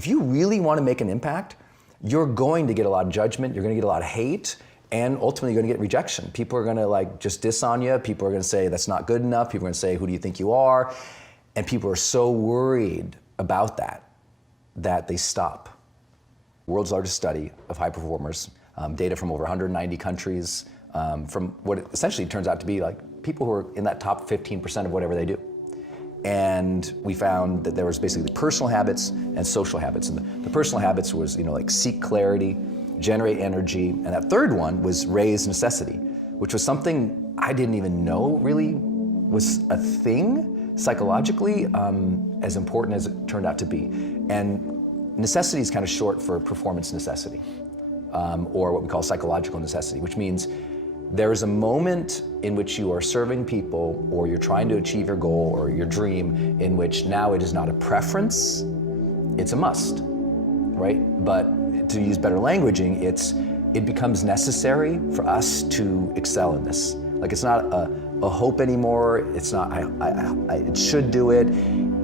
if you really want to make an impact, you're going to get a lot of judgment, you're going to get a lot of hate, and ultimately you're going to get rejection. People are going to like just diss on you. People are going to say that's not good enough. People are going to say, who do you think you are? And people are so worried about that they stop. World's largest study of high performers, data from over 190 countries, from what it essentially turns out to be like people who are in that top 15% of whatever they do. And we found that there was basically the personal habits and social habits. And the personal habits was, like seek clarity, generate energy, and that third one was raise necessity, which was something I didn't even know really was a thing psychologically, as important as it turned out to be. And necessity is kind of short for performance necessity, or what we call psychological necessity, which means there is a moment in which you are serving people or you're trying to achieve your goal or your dream in which now it is not a preference, it's a must, right? But to use better languaging, it becomes necessary for us to excel in this. Like it's not a hope anymore, it's not, it should do it.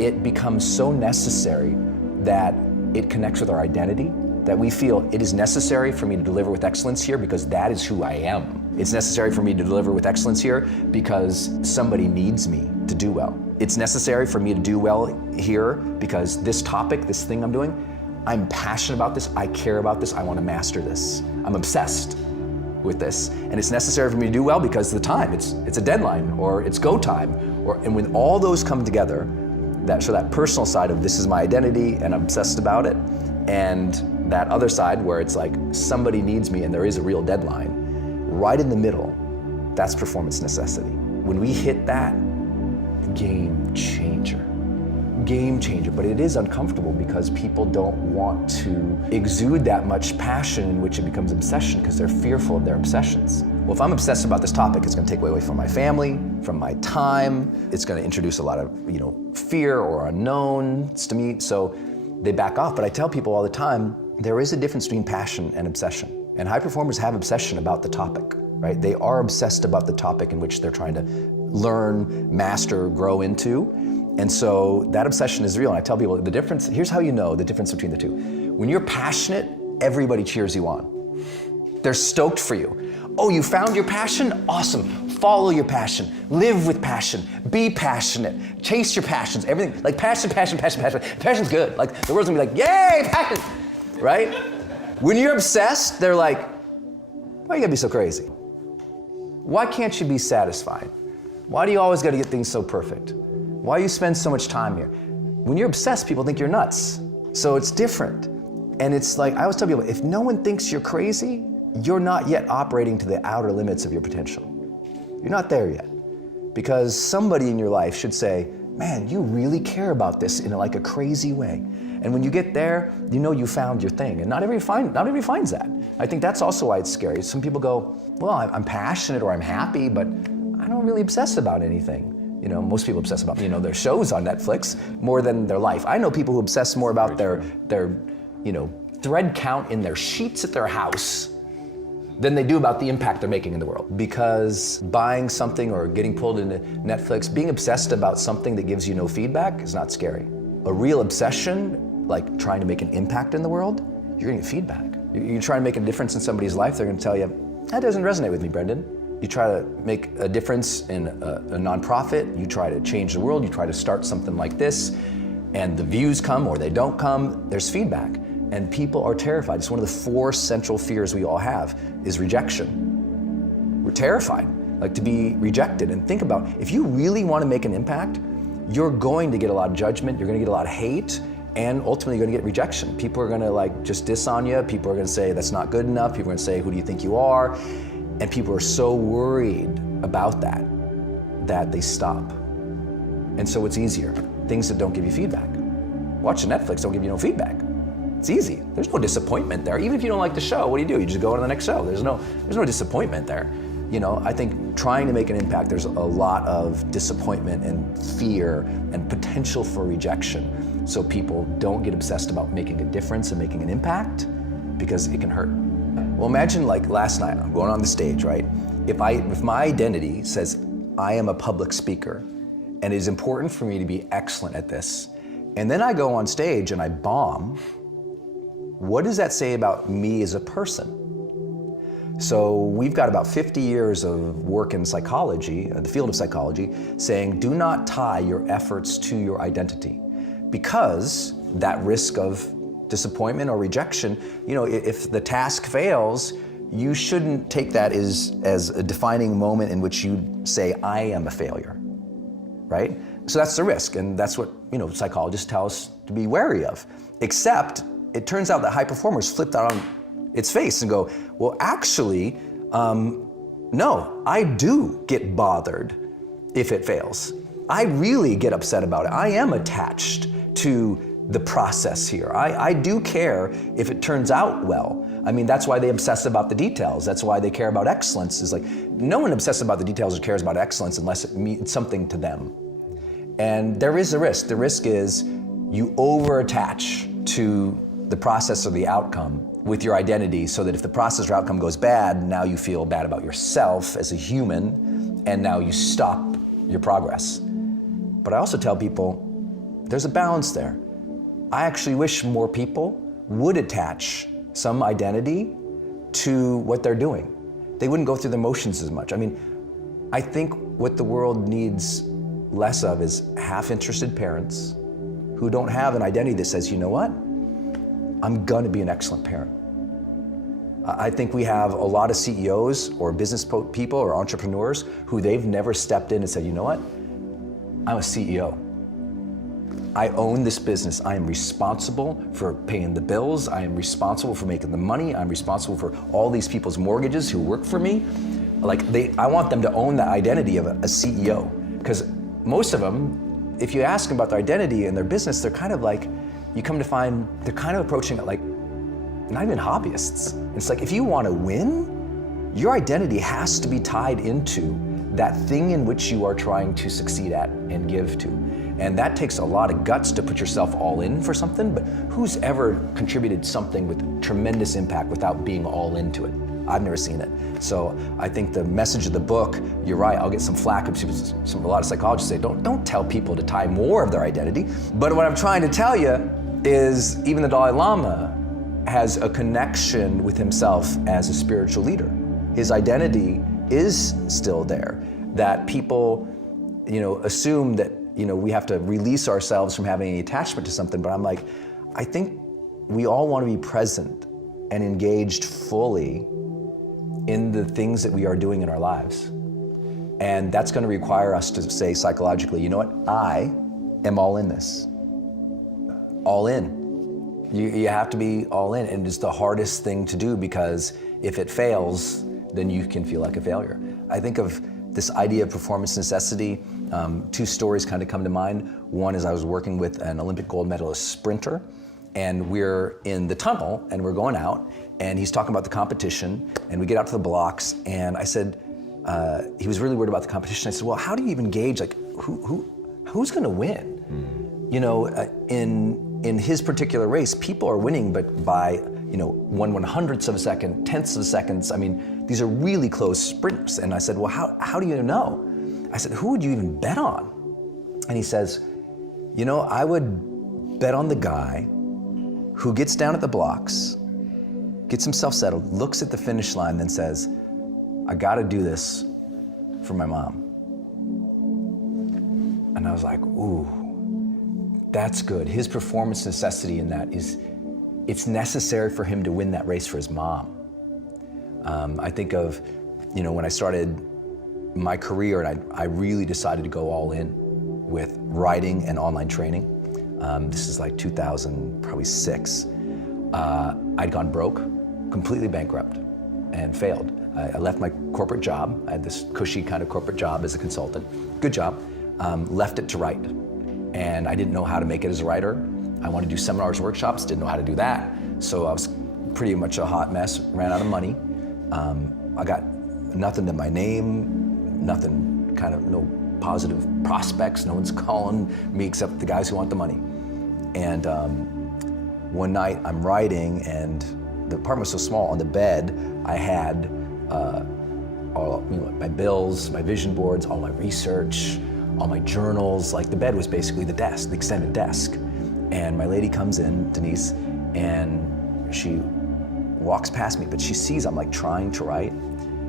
It becomes so necessary that it connects with our identity, that we feel it is necessary for me to deliver with excellence here because that is who I am. It's necessary for me to deliver with excellence here because somebody needs me to do well. It's necessary for me to do well here because this topic, this thing I'm doing, I'm passionate about this, I care about this, I want to master this. I'm obsessed with this. And it's necessary for me to do well because of the time, it's a deadline or it's go time. And when all those come together, that personal side of this is my identity and I'm obsessed about it, and that other side where it's like somebody needs me and there is a real deadline, right in the middle, that's performance necessity. When we hit that, game changer. Game changer, but it is uncomfortable because people don't want to exude that much passion in which it becomes obsession because they're fearful of their obsessions. Well, if I'm obsessed about this topic, it's going to take away from my family, from my time. It's going to introduce a lot of, fear or unknowns to me. So they back off. But I tell people all the time, there is a difference between passion and obsession. And high performers have obsession about the topic, right? They are obsessed about the topic in which they're trying to learn, master, grow into. And so that obsession is real. And I tell people the difference, here's how you know the difference between the two. When you're passionate, everybody cheers you on. They're stoked for you. Oh, you found your passion? Awesome. Follow your passion. Live with passion. Be passionate. Chase your passions. Everything, like passion. Passion's good. Like the world's gonna be like, yay, passion, right? When you're obsessed, they're like, why you gotta be so crazy? Why can't you be satisfied? Why do you always gotta get things so perfect? Why you spend so much time here? When you're obsessed, people think you're nuts. So it's different. And it's like, I always tell people, if no one thinks you're crazy, you're not yet operating to the outer limits of your potential. You're not there yet. Because somebody in your life should say, man, you really care about this in like a crazy way. And when you get there, you found your thing. And not everybody finds that. I think that's also why it's scary. Some people go, well, I'm passionate or I'm happy, but I don't really obsess about anything. Most people obsess about, their shows on Netflix more than their life. I know people who obsess more about their thread count in their sheets at their house than they do about the impact they're making in the world. Because buying something or getting pulled into Netflix, being obsessed about something that gives you no feedback is not scary. A real obsession, like trying to make an impact in the world, you're gonna get feedback. You're trying to make a difference in somebody's life, they're gonna tell you, that doesn't resonate with me, Brendon. You try to make a difference in a nonprofit, you try to change the world, you try to start something like this, and the views come or they don't come, there's feedback. And people are terrified. It's one of the 4 central fears we all have is rejection. We're terrified, like to be rejected. And think about, if you really want to make an impact, you're going to get a lot of judgment, you're going to get a lot of hate, and ultimately you're going to get rejection. People are going to like just diss on you, people are going to say that's not good enough, people are going to say, who do you think you are? And people are so worried about that they stop. And so it's easier. Things that don't give you feedback. Watching Netflix don't give you no feedback. It's easy. There's no disappointment there. Even if you don't like the show, what do? You just go on to the next show. There's no disappointment there. I think trying to make an impact, there's a lot of disappointment and fear and potential for rejection. So people don't get obsessed about making a difference and making an impact because it can hurt. Well, imagine like last night, I'm going on the stage, right? If my identity says I am a public speaker and it is important for me to be excellent at this, and then I go on stage and I bomb, what does that say about me as a person? So we've got about 50 years of work in psychology, the field of psychology, saying do not tie your efforts to your identity, because that risk of disappointment or rejection, if the task fails, you shouldn't take that as a defining moment in which you say, I am a failure, right? So that's the risk, and that's what psychologists tell us to be wary of. Except, it turns out that high performers flip that on its face and go, well, actually, no, I do get bothered if it fails. I really get upset about it. I am attached to the process here. I do care if it turns out well. I mean, that's why they obsess about the details. That's why they care about excellence. It's like, no one obsesses about the details or cares about excellence unless it means something to them. And there is a risk. The risk is you over-attach to the process or the outcome with your identity, so that if the process or outcome goes bad, now you feel bad about yourself as a human, and now you stop your progress. But I also tell people, there's a balance there. I actually wish more people would attach some identity to what they're doing. They wouldn't go through the motions as much. I mean, I think what the world needs less of is half-interested parents who don't have an identity that says, you know what? I'm gonna be an excellent parent. I think we have a lot of CEOs or business people or entrepreneurs who they've never stepped in and said, you know what? I'm a CEO. I own this business. I am responsible for paying the bills. I am responsible for making the money. I'm responsible for all these people's mortgages who work for me. I want them to own the identity of a CEO, because most of them, if you ask them about their identity and their business, they're kind of like, you come to find they're kind of approaching it like not even hobbyists. It's like, if you want to win, your identity has to be tied into that thing in which you are trying to succeed at and give to. And that takes a lot of guts to put yourself all in for something, but who's ever contributed something with tremendous impact without being all into it? I've never seen it. So I think the message of the book, you're right, I'll get some flack. A lot of psychologists say, don't tell people to tie more of their identity. But what I'm trying to tell you is even the Dalai Lama has a connection with himself as a spiritual leader. His identity is still there. That people, assume that, we have to release ourselves from having any attachment to something, but I'm like, I think we all want to be present and engaged fully in the things that we are doing in our lives. And that's going to require us to say psychologically, you know what? I am all in this. All in. You have to be all in, and it's the hardest thing to do, because if it fails, then you can feel like a failure. I think of this idea of performance necessity. Two stories kind of come to mind. One is I was working with an Olympic gold medalist sprinter, and we're in the tunnel and we're going out, and he's talking about the competition, and we get out to the blocks, and I said, he was really worried about the competition. I said, well, how do you even gauge, like, who's gonna win? In his particular race, people are winning, but by 1/100th of a second, tenths of seconds. I mean, these are really close sprints. And I said, well, how do you know? I said, who would you even bet on? And he says, I would bet on the guy who gets down at the blocks, gets himself settled, looks at the finish line, then says, I gotta do this for my mom. And I was like, ooh, that's good. His performance necessity in that is, it's necessary for him to win that race for his mom. I think of, when I started my career and I really decided to go all in with writing and online training. This is like 2006. I'd gone broke, completely bankrupt, and failed. I left my corporate job. I had this cushy kind of corporate job as a consultant. Good job. Left it to write. And I didn't know how to make it as a writer. I wanted to do seminars, workshops, didn't know how to do that. So I was pretty much a hot mess, ran out of money. I got nothing to my name, nothing, kind of no positive prospects. No one's calling me except the guys who want the money. And one night I'm writing, and the apartment was so small. On the bed, I had all, my bills, my vision boards, all my research, all my journals. Like, the bed was basically the desk, the extended desk. And my lady comes in, Denise, and she walks past me, but she sees I'm like trying to write,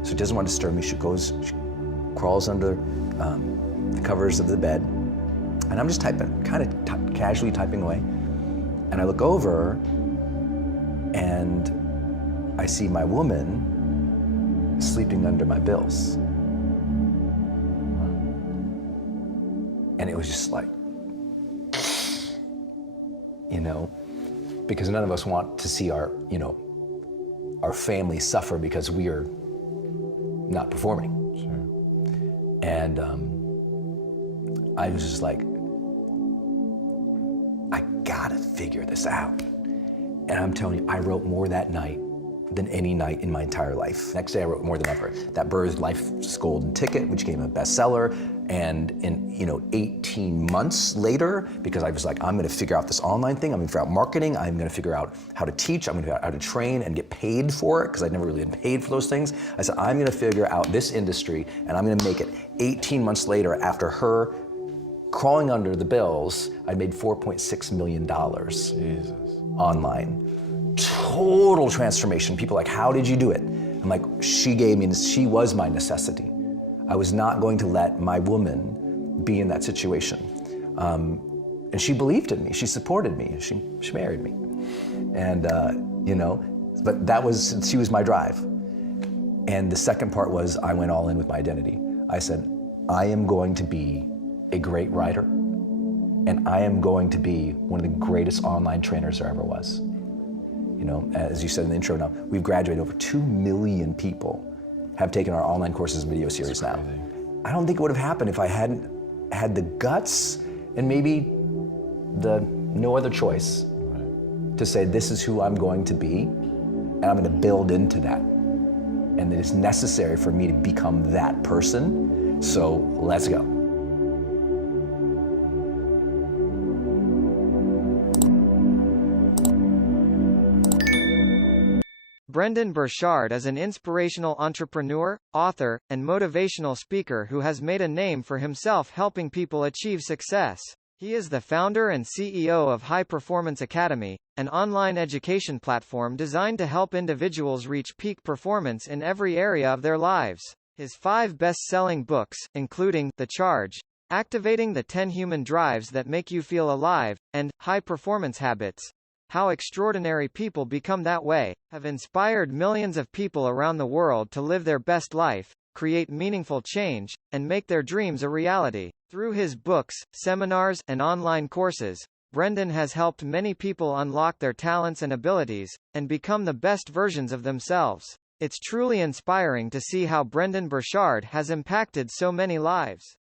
so she doesn't want to disturb me. She crawls under the covers of the bed, and I'm just typing, kind of casually typing away. And I look over, and I see my woman sleeping under my bills. And it was just like, you know, because none of us want to see our, you know, our family suffer because we are not performing. Sure. And I was just like, I gotta figure this out. And I'm telling you, I wrote more that night than any night in my entire life. Next day I wrote more than ever. That birthed Life's Golden Ticket, which became a bestseller. And in 18 months later, because I was like, I'm gonna figure out this online thing, I'm gonna figure out marketing, I'm gonna figure out how to teach, I'm gonna figure out how to train and get paid for it, because I'd never really been paid for those things. I said, I'm gonna figure out this industry and I'm gonna make it. 18 months later, after her crawling under the bills, I made $4.6 million Jesus. online. Total transformation. People are like, how did you do it? I'm like, she was my necessity. I was not going to let my woman be in that situation. And she believed in me, she supported me, she married me. And, but she was my drive. And the second part was, I went all in with my identity. I said, I am going to be a great writer, and I am going to be one of the greatest online trainers there ever was. You know, as you said in the intro now, we've graduated over 2 million people have taken our online courses and video series now. I don't think it would have happened if I hadn't had the guts and maybe no other choice to say, this is who I'm going to be, and I'm gonna build into that. And that it's necessary for me to become that person, so let's go. Brendon Burchard is an inspirational entrepreneur, author, and motivational speaker who has made a name for himself helping people achieve success. He is the founder and CEO of High Performance Academy, an online education platform designed to help individuals reach peak performance in every area of their lives. His 5 best-selling books, including The Charge, Activating the 10 Human Drives That Make You Feel Alive, and High Performance Habits, How Extraordinary People Become That Way, have inspired millions of people around the world to live their best life, create meaningful change, and make their dreams a reality. Through his books, seminars, and online courses, Brendon has helped many people unlock their talents and abilities, and become the best versions of themselves. It's truly inspiring to see how Brendon Burchard has impacted so many lives.